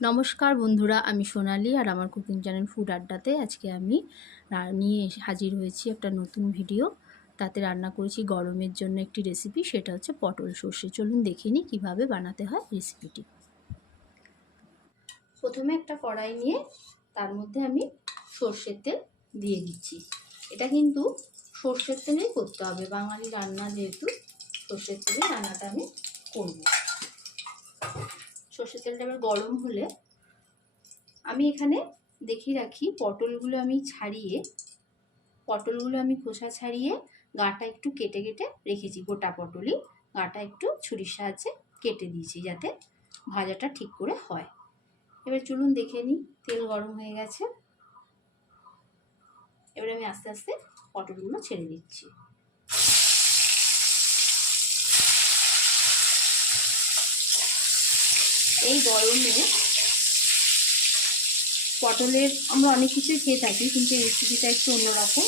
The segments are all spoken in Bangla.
নমস্কার বন্ধুরা, আমি সোনালি আর আমার কুকিং চ্যানেল ফুড আড্ডাতে আজকে আমি নিয়ে হাজির হয়েছি একটা নতুন ভিডিও। তাতে রান্না করেছি গরমের জন্য একটি রেসিপি, সেটা হচ্ছে পটল সর্ষে। চলুন দেখে নিই কীভাবে বানাতে হয় রেসিপিটি। প্রথমে একটা কড়াই নিয়ে তার মধ্যে আমি সর্ষের তেল দিয়ে দিচ্ছি। এটা কিন্তু সর্ষের তেলেই করতে হবে, বাঙালি রান্না যেহেতু সর্ষের তেলে রান্নাটা আমি করব। সর্ষের তেলটা এবার গরম হলে আমি এখানে দেখিয়ে রাখি, পটলগুলো আমি খোসা ছাড়িয়ে গাটা একটু কেটে কেটে রেখেছি। গোটা পটলই গাটা একটু ছুরির সাহায্যে কেটে দিয়েছি যাতে ভাজাটা ঠিক করে হয়। এবার চলুন দেখে নিই। তেল গরম হয়ে গেছে, এবার আমি আস্তে আস্তে পটলগুলো ছেড়ে দিচ্ছি। এই গরমে পটলের আমরা অনেক কিছুই খেয়ে থাকি, কিন্তু এই রেসিপিটা একটু অন্যরকম।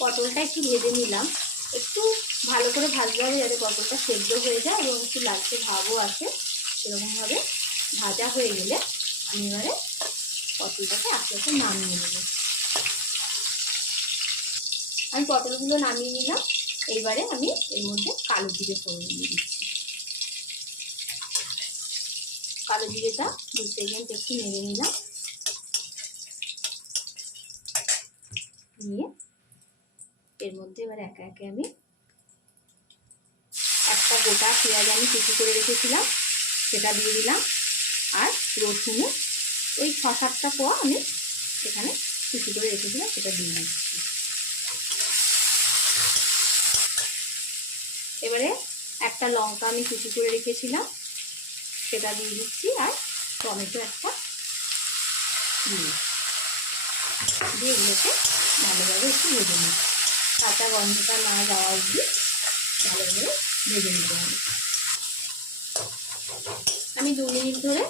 পটলটা একটু ভেজে নিলাম, একটু ভালো করে ভাজতে হবে যাতে পটলটা সেদ্ধ হয়ে যায় এবং একটু লালচে ভাবও আসে। সেরকমভাবে ভাজা হয়ে গেলে আমি এবারে পটলটাকে আস্তে আস্তে নামিয়ে নেব। আমি পটলগুলো নামিয়ে নিলাম। এইবারে আমি এর মধ্যে কালো জিরে ফোড়ন দিয়ে দিচ্ছি। কালো জিরেটা 2 সেকেন্ড একটু নেড়ে নিলাম, নিয়ে এর মধ্যে এবার একে একে আমি একটা গোটা পেঁয়াজ আমি কুচি করে রেখেছিলাম সেটা দিয়ে দিলাম, আর রসুনে ওই 6-7টা কোয়া আমি এখানে কুচি করে রেখেছিলাম সেটা দিয়ে দিচ্ছি। এবারে একটা লঙ্কা আমি কুচি করে রেখেছিলাম সেটা দিয়ে দিচ্ছি, আর টমেটো একটা দিয়ে এগুলোকে ভালোভাবে একটু ভেজে নিচ্ছি। কাঁচা গন্ধটা না যাওয়া অবধি ভালোভাবে ভেজে নিতে হবে। আমি 2 মিনিট ধরে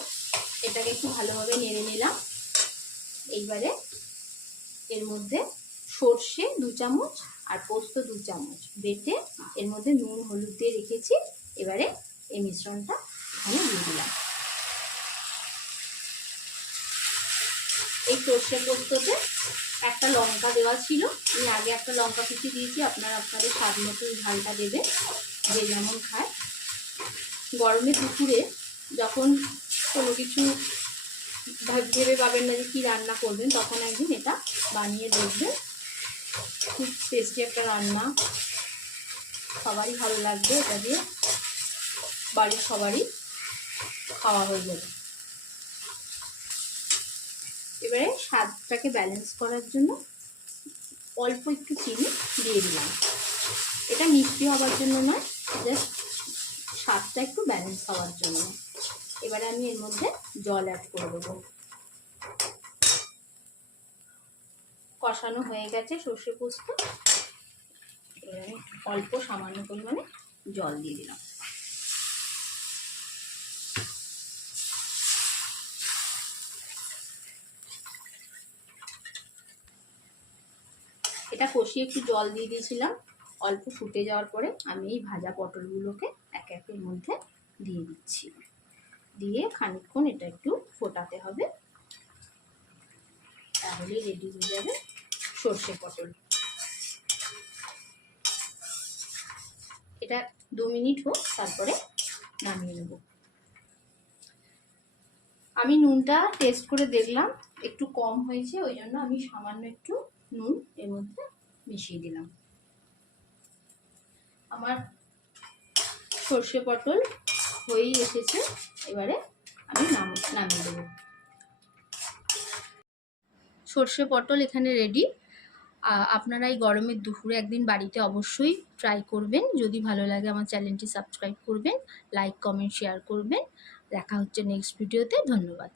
এটাকে একটু ভালোভাবে নেড়ে নিলাম। এইবারে এর মধ্যে সর্ষে 2 চামচ আর পোস্ত 2 চামচ বেটে এর মধ্যে নুন হলুদ দিয়ে রেখেছি। এবারে এই মিশ্রণটা এখানে দিয়ে দিলাম। এই সর্ষে পোস্ততে একটা লঙ্কা দেওয়া ছিল, আমি আগে একটা লঙ্কা কুচি দিয়েছি। আপনারা আপনাদের স্বাদ মতো ঝালটা দেবে, যে যেমন খায়। গরমের দুপুরে যখন কোনো কিছু ভেবে পাবেন না যে কী রান্না করবেন, তখন একদিন এটা বানিয়ে দেখবেন। খুব টেস্টি একটা রান্না, সবারই ভালো লাগবে। এটা দিয়ে বাড়ির সবারই খাওয়া হয়ে যাবে। এবারে স্বাদটাকে ব্যালেন্স করার জন্য অল্প একটু চিনি দিয়ে দিলাম। এটা মিষ্টি হওয়ার জন্য নয়, জাস্ট স্বাদটা একটু ব্যালেন্স হওয়ার জন্য। এবারে আমি এর মধ্যে জল অ্যাড করে দেবো। কষানো হয়ে গেছে সর্ষে পোস্ত, এবারে অল্প সামান্য পরিমাণে জল দিয়ে দিলাম। এটা কষিয়ে একটু জল দিয়ে দিয়েছিলাম। অল্প ফুটে যাওয়ার পরে আমি এই ভাজা পটলগুলোকে একে একের মধ্যে দিয়ে দিচ্ছি। দিয়ে খানিকক্ষণ এটা একটু ফোটাতে হবে, তাহলে রেডি হয়ে যাবে সর্ষে পটল। এটা 2 মিনিট হোক, তারপরে নামিয়ে নেব। আমি নুনটা টেস্ট করে দেখলাম একটু কম হয়েছে, ওই জন্য আমি সামান্য একটু নুন এর মধ্যে মিশিয়ে দিলাম। আমার সর্ষে পটল হয়েই এসেছে, এবারে আমি নামিয়ে দেবো। সর্ষে পটল এখানে রেডি। আপনারা এই গরমের দুপুরে একদিন বাড়িতে অবশ্যই ট্রাই করবেন। যদি ভালো লাগে আমার চ্যানেলটি সাবস্ক্রাইব করবেন, লাইক কমেন্ট শেয়ার করবেন। দেখা হচ্ছে নেক্সট ভিডিওতে। ধন্যবাদ।